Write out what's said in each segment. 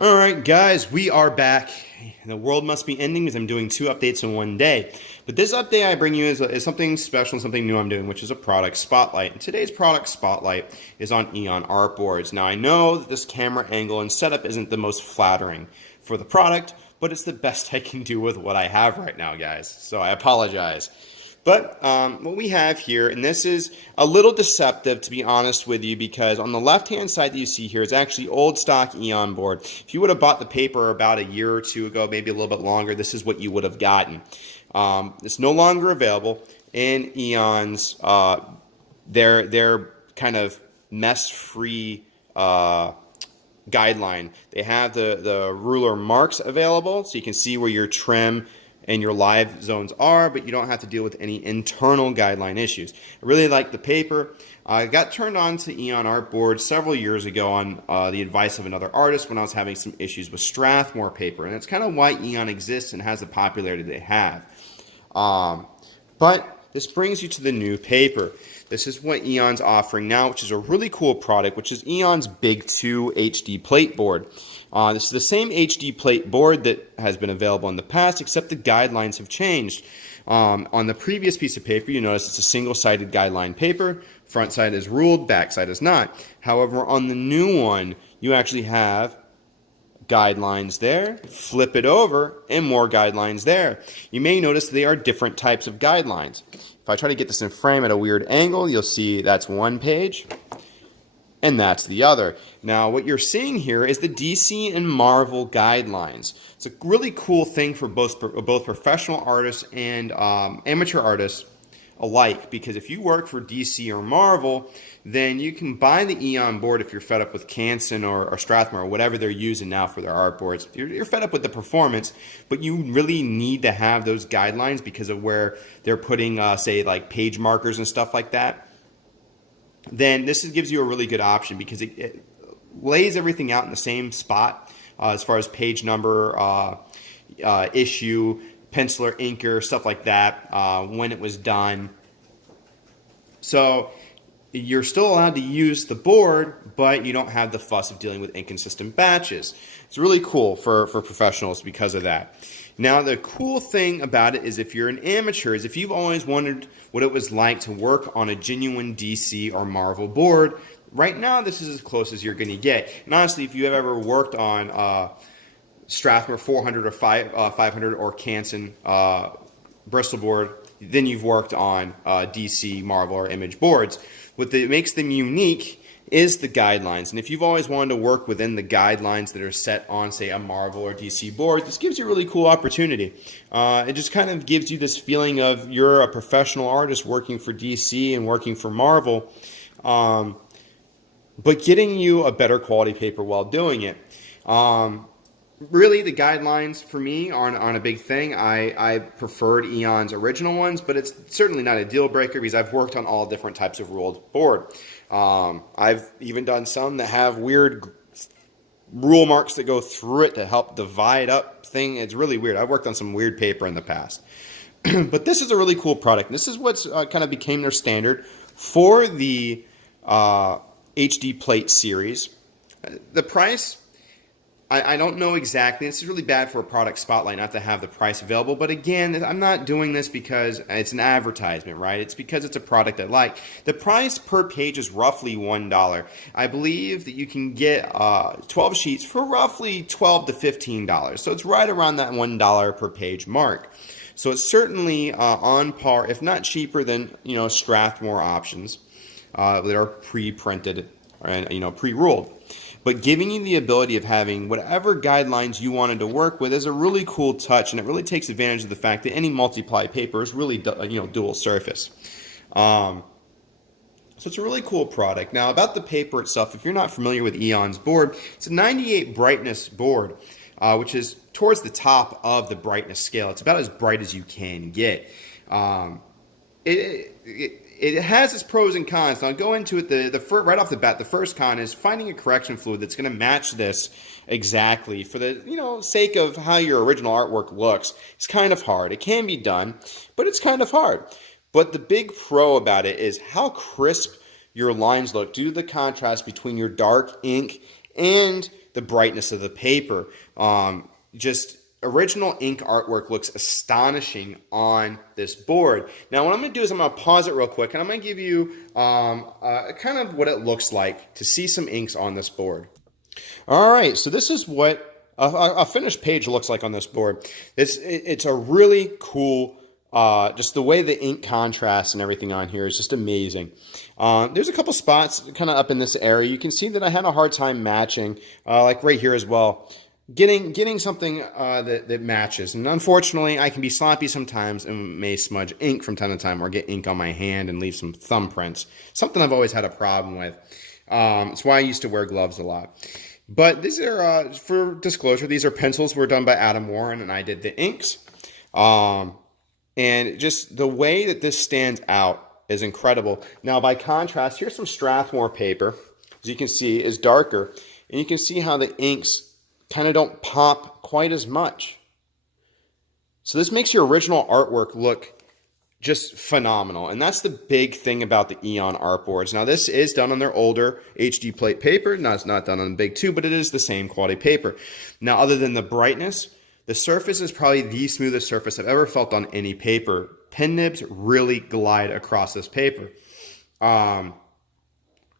Alright guys, we are back. The world must be ending because I'm doing 2 updates in one day. But this update I bring you is something special and something new I'm doing, which is a product spotlight. And today's product spotlight is on Eon artboards. Now I know that this camera angle and setup isn't the most flattering for the product, but it's the best I can do with what I have right now, guys. So I apologize. But what we have here, and this is a little deceptive to be honest with you, because on the left hand side that you see here is actually old stock Eon board. If you would have bought the paper about a year or two ago, maybe a little bit longer, this is what you would have gotten. It's no longer available in Eon's, their kind of mess-free guideline. They have the ruler marks available, so you can see where your trim and your live zones are, but you don't have to deal with any internal guideline issues. I really like the paper. I got turned on to Eon artboard several years ago on the advice of another artist when I was having some issues with Strathmore paper, and that's kind of why Eon exists and has the popularity they have. But this brings you to the new paper. This is what Eon's offering now, which is a really cool product, which is Eon's Big 2 HD plate board. This is the same HD plate board that has been available in the past, except the guidelines have changed. On the previous piece of paper, you notice it's a single-sided guideline paper. Front side is ruled, back side is not. However, on the new one, you actually have guidelines there, flip it over, and more guidelines there. You may notice they are different types of guidelines. If I try to get this in frame at a weird angle, you'll see that's one page, and that's the other. Now, what you're seeing here is the DC and Marvel guidelines. It's a really cool thing for both professional artists and amateur artists alike, because if you work for DC or Marvel, then you can buy the Eon board if you're fed up with Canson or Strathmore or whatever they're using now for their artboards. You're fed up with the performance, but you really need to have those guidelines because of where they're putting, say, like page markers and stuff like that. Then this gives you a really good option because it lays everything out in the same spot as far as page number, issue, penciler, inker, stuff like that, when it was done. So you're still allowed to use the board, but you don't have the fuss of dealing with inconsistent batches. It's really cool for professionals because of that. Now, the cool thing about it is if you're an amateur, is if you've always wondered what it was like to work on a genuine DC or Marvel board, right now this is as close as you're going to get. And honestly, if you have ever worked on Strathmore 400 or 500 or Canson Bristol board, then you've worked on DC, Marvel, or Image boards. What makes them unique is the guidelines. And if you've always wanted to work within the guidelines that are set on, say, a Marvel or DC board, this gives you a really cool opportunity. It just kind of gives you this feeling of you're a professional artist working for DC and working for Marvel, but getting you a better quality paper while doing it. Really, the guidelines for me aren't a big thing. I preferred Eon's original ones, but it's certainly not a deal breaker because I've worked on all different types of ruled board. I've even done some that have weird rule marks that go through it to help divide up thing. It's really weird. I've worked on some weird paper in the past. But this is a really cool product. This is what's kind of became their standard for the HD plate series. The price, I don't know exactly. This is really bad for a product spotlight not to have the price available. But again, I'm not doing this because it's an advertisement, right? It's because it's a product I like. The price per page is roughly $1. I believe that you can get 12 sheets for roughly $12 to $15. So it's right around that $1 per page mark. So it's certainly on par, if not cheaper than Strathmore options that are pre-printed and pre-ruled. But giving you the ability of having whatever guidelines you wanted to work with is a really cool touch, and it really takes advantage of the fact that any multiply paper is really dual surface. So it's a really cool product. Now about the paper itself, if you're not familiar with Eon's board, it's a 98 brightness board, which is towards the top of the brightness scale. It's about as bright as you can get. It has its pros and cons. Now, I'll go into it. Right off the bat, the first con is finding a correction fluid that's going to match this exactly for the sake of how your original artwork looks. It's kind of hard. It can be done, but it's kind of hard. But the big pro about it is how crisp your lines look due to the contrast between your dark ink and the brightness of the paper. Just original ink artwork looks astonishing on this board. Now what I'm going to do is I'm going to pause it real quick, and I'm going to give you kind of what it looks like to see some inks on this board. All right, so this is what a finished page looks like on this board. It's a really cool, just the way the ink contrasts and everything on here is just amazing. There's a couple spots kind of up in this area. You can see that I had a hard time matching, like right here as well. Getting something that matches. And unfortunately, I can be sloppy sometimes and may smudge ink from time to time or get ink on my hand and leave some thumbprints. Something I've always had a problem with. It's why I used to wear gloves a lot. But these are, for disclosure, these are pencils were done by Adam Warren, and I did the inks. And just the way that this stands out is incredible. Now, by contrast, here's some Strathmore paper. As you can see, is darker. And you can see how the inks kind of don't pop quite as much. So this makes your original artwork look just phenomenal. And that's the big thing about the Eon artboards. Now this is done on their older HD plate paper. Now it's not done on the big 2, but it is the same quality paper. Now other than the brightness, the surface is probably the smoothest surface I've ever felt on any paper. Pen nibs really glide across this paper.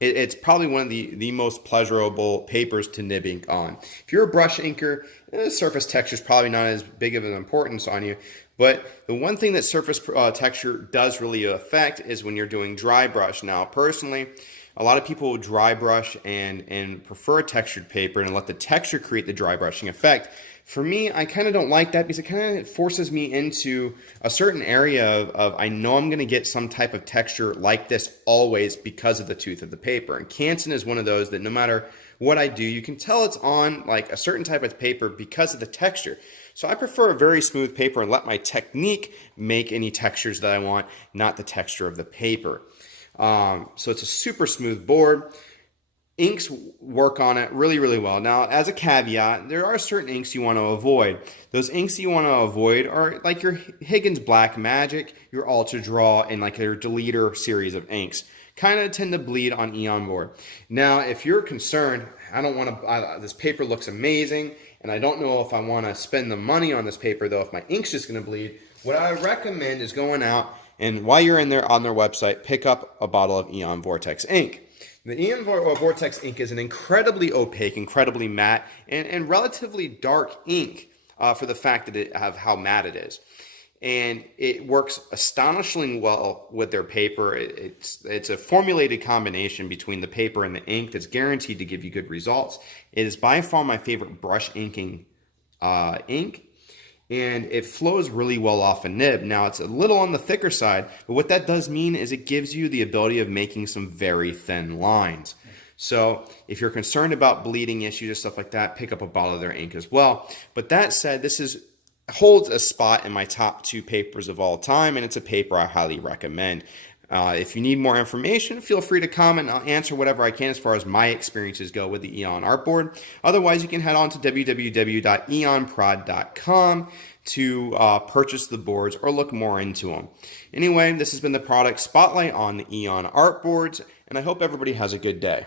It's probably one of the most pleasurable papers to nib ink on. If you're a brush inker, the surface texture is probably not as big of an importance on you. But the one thing that surface texture does really affect is when you're doing dry brush. Now, personally, a lot of people will dry brush and prefer a textured paper and let the texture create the dry brushing effect. For me, I kind of don't like that because it kind of forces me into a certain area of I know I'm going to get some type of texture like this always because of the tooth of the paper. And Canson is one of those that no matter what I do, you can tell it's on like a certain type of paper because of the texture. So I prefer a very smooth paper and let my technique make any textures that I want, not the texture of the paper. So it's a super smooth board. Inks work on it really, really well. Now, as a caveat, there are certain inks you want to avoid. Those inks you want to avoid are like your Higgins Black Magic, your Ultra Draw, and like your Deleter series of inks. Kind of tend to bleed on Eon board. Now, if you're concerned, I don't want to, this paper looks amazing, and I don't know if I want to spend the money on this paper, though, if my ink's just going to bleed, what I would recommend is going out and while you're in there on their website, pick up a bottle of Eon Vortex Ink. The Eon Vortex ink is an incredibly opaque, incredibly matte, and relatively dark ink for the fact that of how matte it is. And it works astonishingly well with their paper. It's a formulated combination between the paper and the ink that's guaranteed to give you good results. It is by far my favorite brush inking ink. And it flows really well off a nib. Now, it's a little on the thicker side, but what that does mean is it gives you the ability of making some very thin lines. So if you're concerned about bleeding issues or stuff like that, pick up a bottle of their ink as well. But that said, this holds a spot in my top 2 papers of all time, and it's a paper I highly recommend. If you need more information, feel free to comment. I'll answer whatever I can as far as my experiences go with the Eon artboard. Otherwise, you can head on to www.eonprod.com to purchase the boards or look more into them. Anyway, this has been the product spotlight on the Eon artboards, and I hope everybody has a good day.